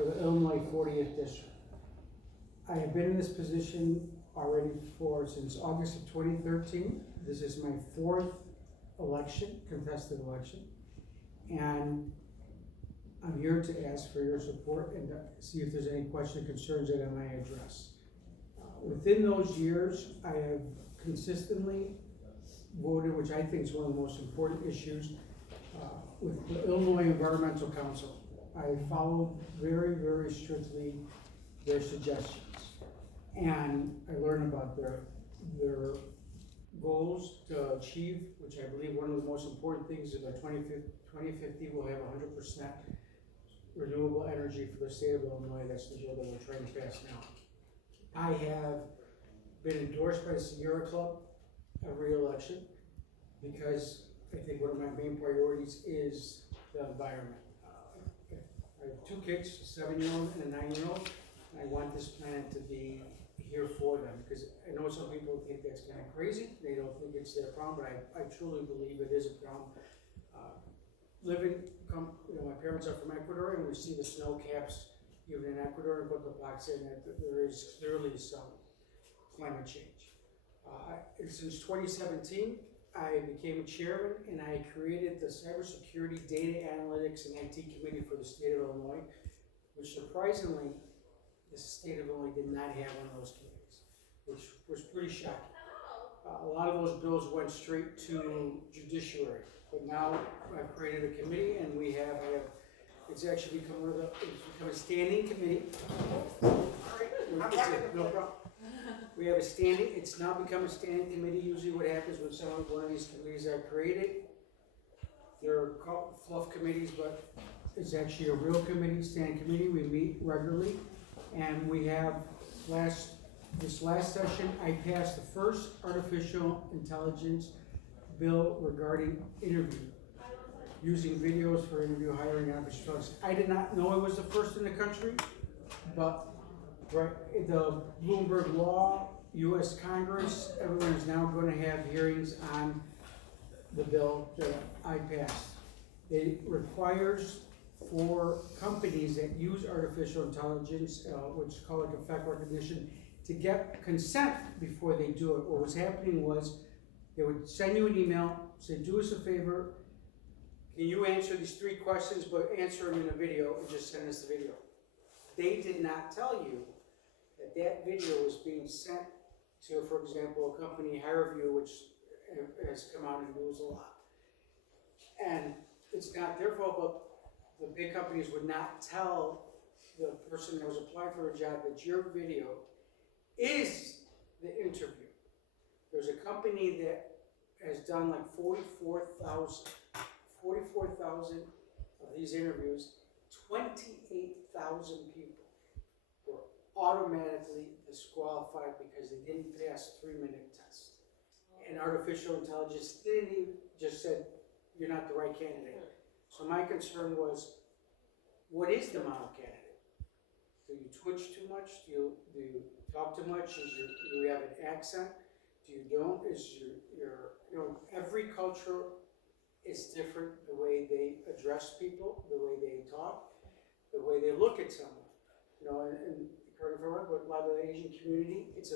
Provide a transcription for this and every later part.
for the Illinois 40th District. I have been in this position already since August of 2013. This is my 4th election, contested election. And I'm here to ask for your support and see if there's any questions or concerns that I might address. Within those years, I have consistently voted, which I think is one of the most important issues, with the Illinois Environmental Council. I followed very, very strictly their suggestions. And I learned about their goals to achieve, which I believe one of the most important things is by 2050 we'll have 100% renewable energy for the state of Illinois. That's the bill that we're trying to pass now. I have been endorsed by the Sierra Club every election because I think one of my main priorities is the environment. I have 2 kids, a 7-year-old and a 9-year-old. I want this planet to be here for them because I know some people think that's kind of crazy. They don't think it's their problem, but I truly believe it is a problem. My parents are from Ecuador, and we see the snow caps even in Ecuador, and what the box saying that there is clearly some climate change. Since 2017, I became a chairman, and I created the Cybersecurity, Data Analytics, and IT Committee for the state of Illinois, which surprisingly, the state of Illinois did not have one of those committees, which was pretty shocking. A lot of those bills went straight to judiciary, but now I've created a committee, and it's actually become a standing committee. No problem. We have a standing, it's now become a standing committee. Usually what happens when one of these committees are created, they're called fluff committees, but it's actually a real committee, standing committee. We meet regularly, and we have this last session, I passed the first artificial intelligence bill regarding interview, using videos for interview hiring artificial intelligence. I did not know it was the first in the country, but the Bloomberg Law, U.S. Congress, everyone is now going to have hearings on the bill that I passed. It requires for companies that use artificial intelligence, which is called like effect recognition, to get consent before they do it. What was happening was they would send you an email, say, do us a favor, can you answer these 3 questions, but answer them in a video and just send us the video. They did not tell you that video was being sent to, for example, a company, HireView, which has come out in the news a lot. And it's not their fault, but the big companies would not tell the person that was applying for a job that your video is the interview. There's a company that has done like 44,000 of these interviews. 28,000 people were automatically disqualified because they didn't pass 3-minute tests. And artificial intelligence just said, you're not the right candidate. So my concern was, what is the model candidate? Do you twitch too much? Do you talk too much? Do you have an accent? Do you don't? Every culture is different, the way they address people, the way they talk, the way they look at someone. And correct me if I'm wrong, but a lot of the Asian community, it's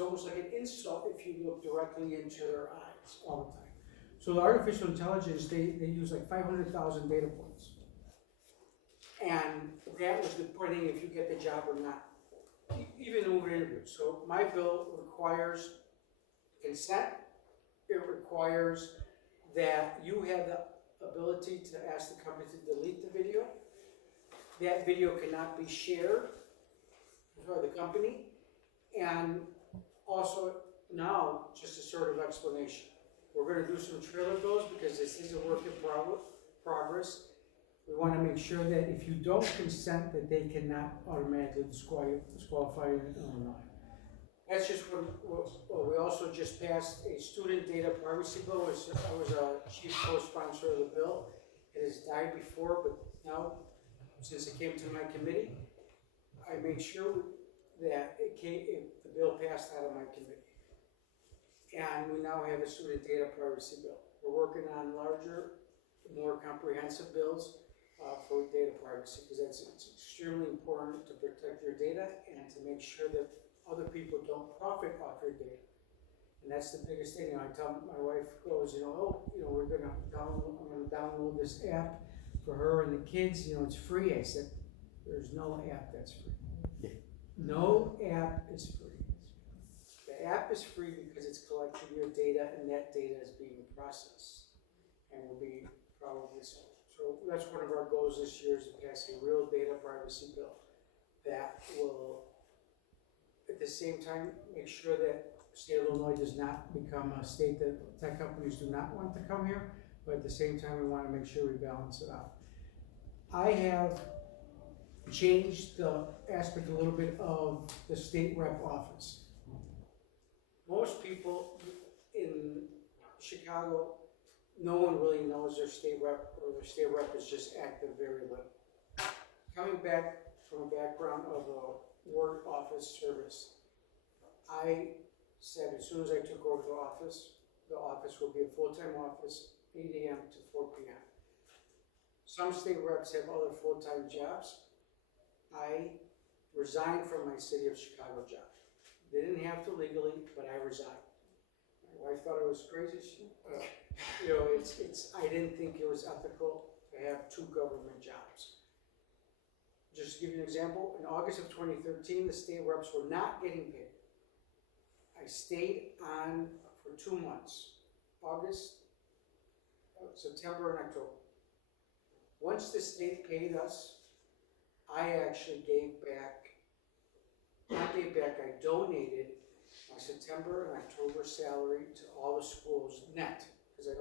almost like an insult if you look directly into their eyes all the time. So the artificial intelligence, they use like 500,000 data points. And that was depending if you get the job or not, even over interviews. So my bill requires consent. It requires that you have the ability to ask the company to delete the video. That video cannot be shared for the company. And also now, just a sort of explanation. We're going to do some trailer bills because this is a work in progress. We want to make sure that if you don't consent, that they cannot automatically disqualify you in Illinois. That's just what we also just passed a student data privacy bill. I was a chief co-sponsor of the bill. It has died before, but now, since it came to my committee, I made sure that the bill passed out of my committee. And we now have a student data privacy bill. We're working on larger, more comprehensive bills for data privacy, because I extremely important to protect your data and to make sure that other people don't profit off your data. And that's the biggest thing. I tell my wife goes, I'm gonna download this app for her and the kids, it's free. I said, there's no app that's free. No app is free. The app is free because it's collecting your data and that data is being processed and will be probably sold. So that's one of our goals this year, is to pass a real data privacy bill that will, at the same time, make sure that the state of Illinois does not become a state that tech companies do not want to come here, but at the same time, we want to make sure we balance it out. I have changed the aspect a little bit of the state rep office. Most people in Chicago, no one really knows their state rep, or their state rep is just active very little. Coming back from a background of a ward office service, I said as soon as I took over the office will be a full-time office, 8 a.m. to 4 p.m. Some state reps have other full-time jobs. I resigned from my city of Chicago job. They didn't have to legally, but I resigned. My wife thought I was crazy. I didn't think it was ethical to have two government jobs. Just to give you an example, in August of 2013, the state reps were not getting paid. I stayed on for 2 months, August, September, and October. Once the state paid us, I actually I donated my September and October salary to all the schools net, because I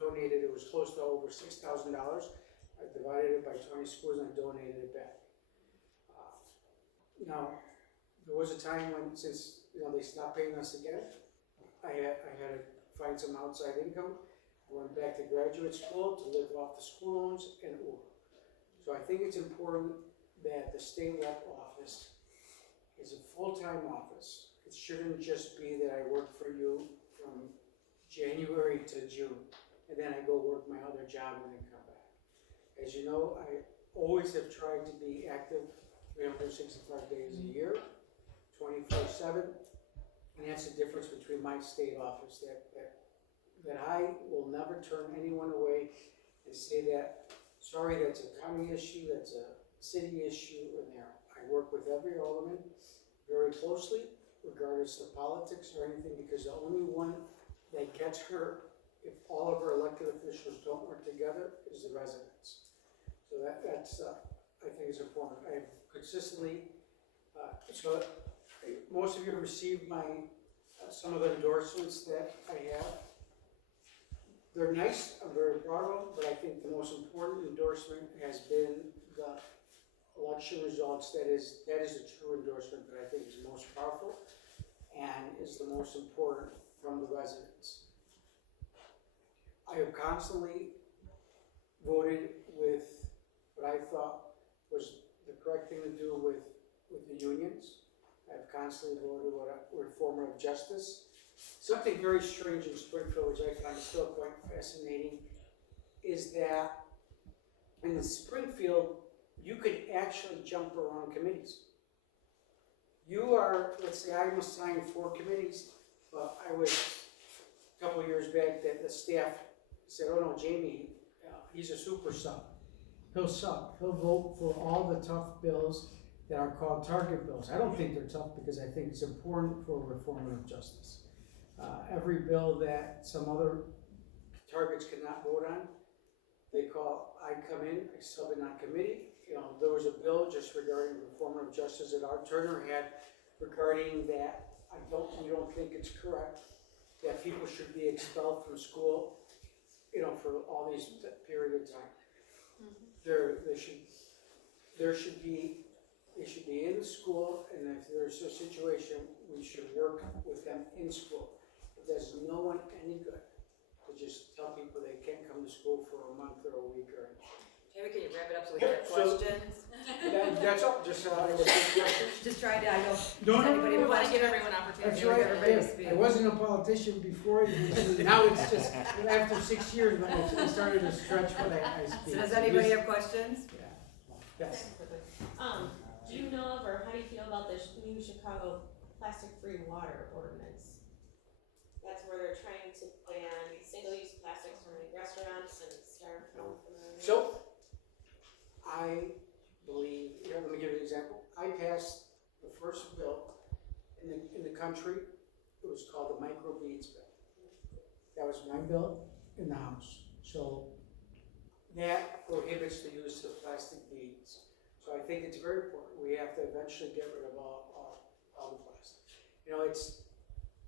donated, it was close to over $6,000. I divided it by 20 schools and I donated it back. Now, there was a time when, since they stopped paying us again, I had to find some outside income. I went back to graduate school to live off the school loans and Uber. So I think it's important that the state rep office is a full-time office. It shouldn't just be that I work for you from January to June, and then I go work my other job and then come back. As you know, I always have tried to be active 365 days a year, 24/7, and that's the difference between my state office, that I will never turn anyone away and say that, sorry, that's a county issue, that's a city issue, and there. I work with every alderman very closely, regardless of politics or anything, because the only one that gets hurt if all of our elected officials don't work together is the residents. So that's I think is important. I have consistently, most of you have received my, some of the endorsements that I have. They're nice, I'm very proud of them, but I think the most important endorsement has been the election results. That is a true endorsement that I think is most powerful and is the most important from the residents. I have constantly voted with what I thought was the correct thing to do with the unions. I've constantly voted with reform of justice. Something very strange in Springfield, which I find still quite fascinating, is that in Springfield, you could actually jump around committees. You are, let's say I'm assigned 4 committees, but I was, a couple of years back, that the staff said, oh no, Jaime, he's a super sub. He'll sub, he'll vote for all the tough bills that are called target bills. I don't think they're tough because I think it's important for reform of justice. Every bill that some other targets cannot vote on, I come in, I sub in on committee. There was a bill just regarding reform of justice that Art Turner had regarding that we don't think it's correct that people should be expelled from school, for all these period of time. Mm-hmm. They should be in school, and if there's a situation, we should work with them in school. It does no one any good to just tell people they can't come to school for a month or a week or anything. Jaime, can you wrap it up so we can have questions? That's all, just, questions. Just trying to, I know. No, no, anybody no, who no. wants Want to give everyone opportunity. That's give right, everybody to speak. I wasn't a politician before, now it's just, after 6 years, when I started to stretch when I speak. So does anybody have questions? Yeah, yes. Do you know of, or how do you feel about the new Chicago plastic-free water ordinance? That's where they're trying to ban single-use plastics from restaurants and styrofoam from the. So, I believe, here, let me give you an example. I passed the first bill in the country, it was called the microbeads bill. That was my bill in the House. So, that prohibits the use of plastic beads. So I think it's very important. We have to eventually get rid of all the plastic. You know,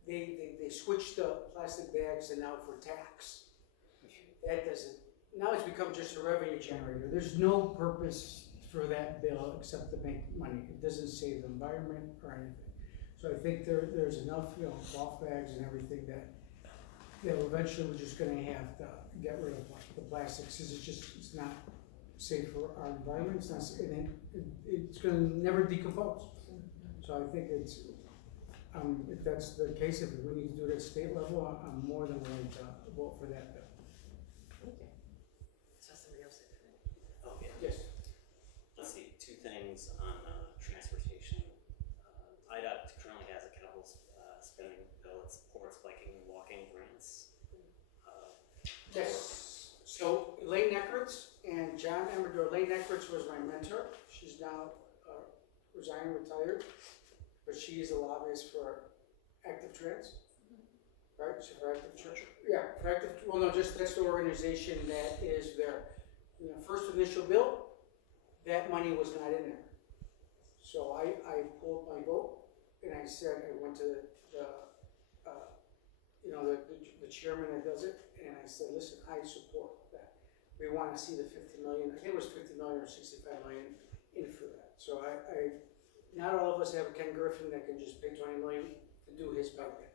they switched the plastic bags and now for tax. That doesn't, now it's become just a revenue generator. There's no purpose for that bill except to make money. It doesn't save the environment or anything. So I think there's enough, you know, cloth bags and everything that eventually we're just gonna have to get rid of the plastics, because it's not safe for our environment, it's not, it's gonna never decompose. So I think it's, if that's the case, if we need to do it at state level, I'm more than willing to vote for that bill. So somebody else said it. Oh, yeah. Yes. Let's see, two things on transportation. IDOT currently has a capital spending bill that supports biking and walking grants. Yes. So Elaine Eckerts and John Amador. Elaine Eckerts was my mentor. She's now resigned, retired, but she is a lobbyist for Active Trans. Right, so for Active Trans. Yeah, for Active, well no, just that's the organization that is there. In the first initial bill, that money was not in there. So I pulled my vote and I said, I went to the chairman that does it, and I said, listen, I support that. We want to see the 50 million, I think it was 50 million or 65 million in for that. So not all of us have a Ken Griffin that can just pay 20 million to do his bike.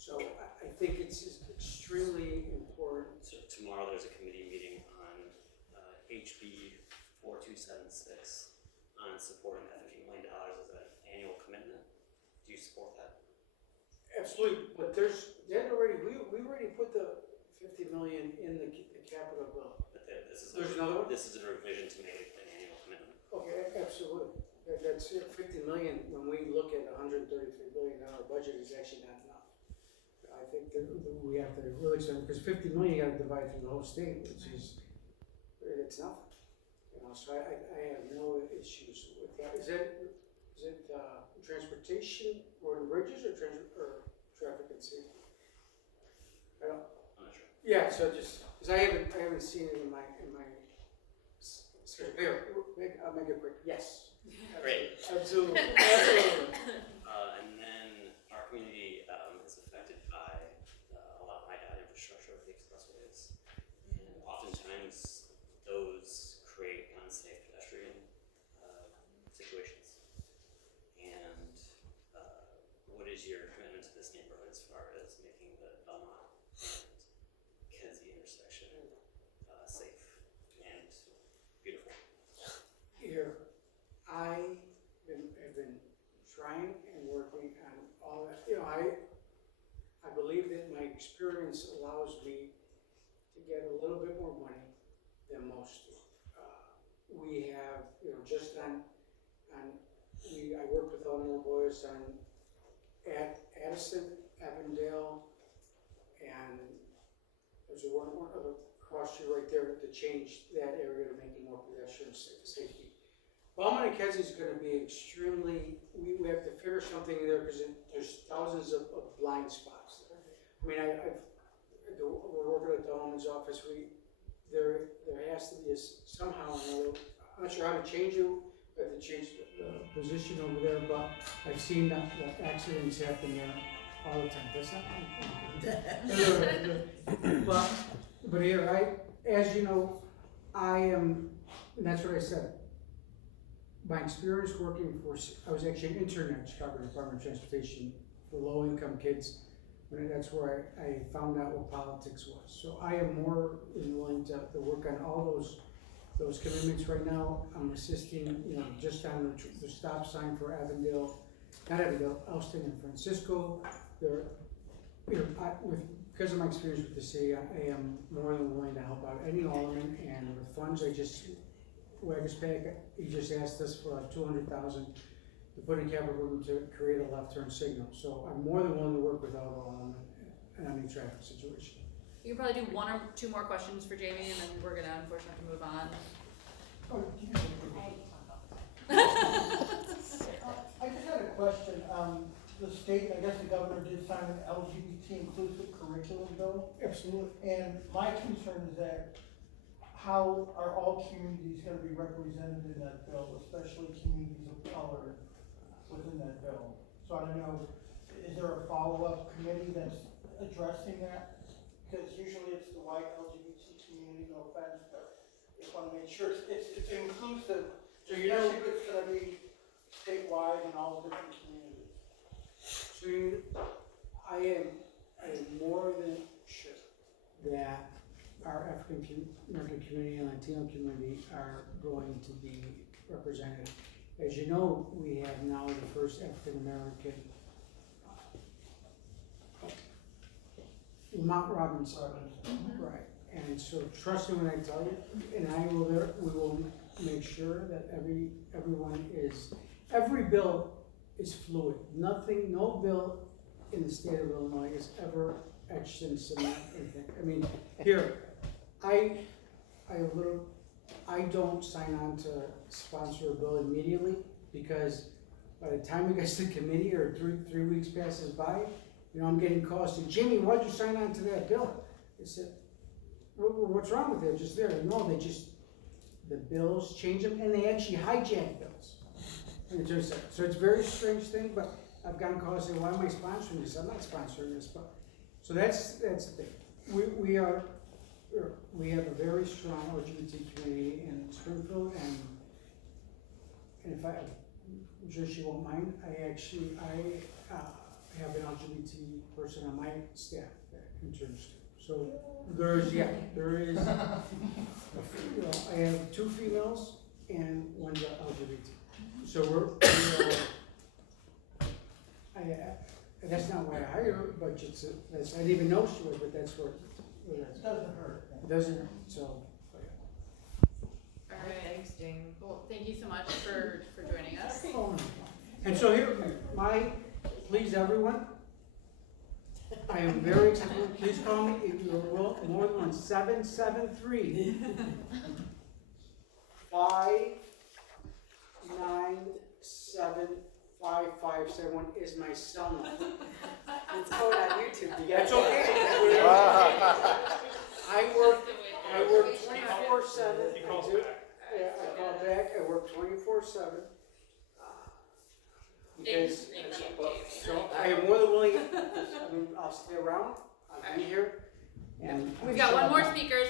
So I think it's extremely important. So tomorrow there's a committee meeting on HB 4276 on supporting that $50 million as an annual commitment. Do you support that? Absolutely, but we already put the 50 million in the capital bill. But this There's another one? This is a revision to make it an annual commitment. Okay, absolutely. That's it. 50 million, when we look at $133 billion budget, is actually not enough. I think that we have to really start, because 50 million you gotta divide through the whole state, which is, it's nothing. You know, so I have no issues with that. Is it transportation, road and bridges, or traffic and safety? I don't. I'm not sure. Yeah, so just, because I haven't seen it in my schedule. Here, I'll make it quick. Yes. Great. Absolutely. And then our community is affected by a lot of IDOT infrastructure with the expressways. And oftentimes those create unsafe pedestrian situations. And what is your commitment to this neighborhood as far as making the Belmont and Kedzie intersection safe and beautiful? Here, I have been trying and working on all that. You know, I believe that my experience allows me to get a little bit more money than most do. We have, you know, just I work with Eleanor Boyce on Addison, Avondale, and there's one other cross street right there to change that area to make it more pedestrian safety. Belmont and Kedzie is going to be extremely, we have to figure something there because there's thousands of blind spots there. I mean, we're working at the Alderman's office, there has to be somehow, I'm not sure how to change it, but to change the position over there, but I've seen that accidents happen there all the time. That's not but here, as you know, and that's what I said. My experience working I was actually an intern at Chicago Department of Transportation for low-income kids. And that's where I found out what politics was. So I am more than willing to work on all those commitments right now. I'm assisting, you know, just on the stop sign for Austin and Francisco. They're, you know, because of my experience with the city, I am more than willing to help out any alderman, and with funds, Wagispack, he just asked us for like 200,000 to put in capital to create a left turn signal. So I'm more than willing to work with all aldermen in any traffic situation. You can probably do one or two more questions for Jamie, and then we're gonna unfortunately move on. I just had a question. The state, I guess the governor did sign an LGBT inclusive curriculum bill. Absolutely. And my concern is that how are all communities gonna be represented in that bill, especially communities of color within that bill? So I don't know, is there a follow-up committee that's addressing that? Because usually it's the white LGBT community, no offense, but just wanna make sure it's inclusive. So you know, Especially if it's gonna be statewide and all different communities. so I am more than sure that our African American community and Latino community are going to be represented. As you know, we have now the first African American Mount Robinson, right? And so trust me when I tell you, and we will make sure that every bill is fluid. No bill in the state of Illinois is ever etched in cement. I mean, here, I don't sign on to sponsor a bill immediately, because by the time it gets to committee or three weeks passes by, you know, I'm getting calls saying, Jimmy, why'd you sign on to that bill? I said, what's wrong with it? Just there. No, the bills change them, and they actually hijack bills. And so it's a very strange thing, but I've gotten calls saying, why am I sponsoring this? I'm not sponsoring this, but, so that's the thing. We have a very strong LGBT community in Springfield, and if I'm sure she won't mind, I have an LGBT person on my staff that interns too. So there is, I have 2 females and 1 LGBT. So that's not why I hired her, but I didn't even know she was, but that's where It doesn't hurt. it doesn't hurt, so. All right. Thanks, Jamie. Well, thank you so much for joining us. Oh, and so here, please everyone, I am very excited. Please call me if you're more than 773 597 5571 is my cell number. It's going on YouTube. That's okay. I work 24/7. He calls back. Yeah, I call back. I work 24/7. Because, so I am more than willing. I'll stay around. I'll be here. And We've got one more speaker.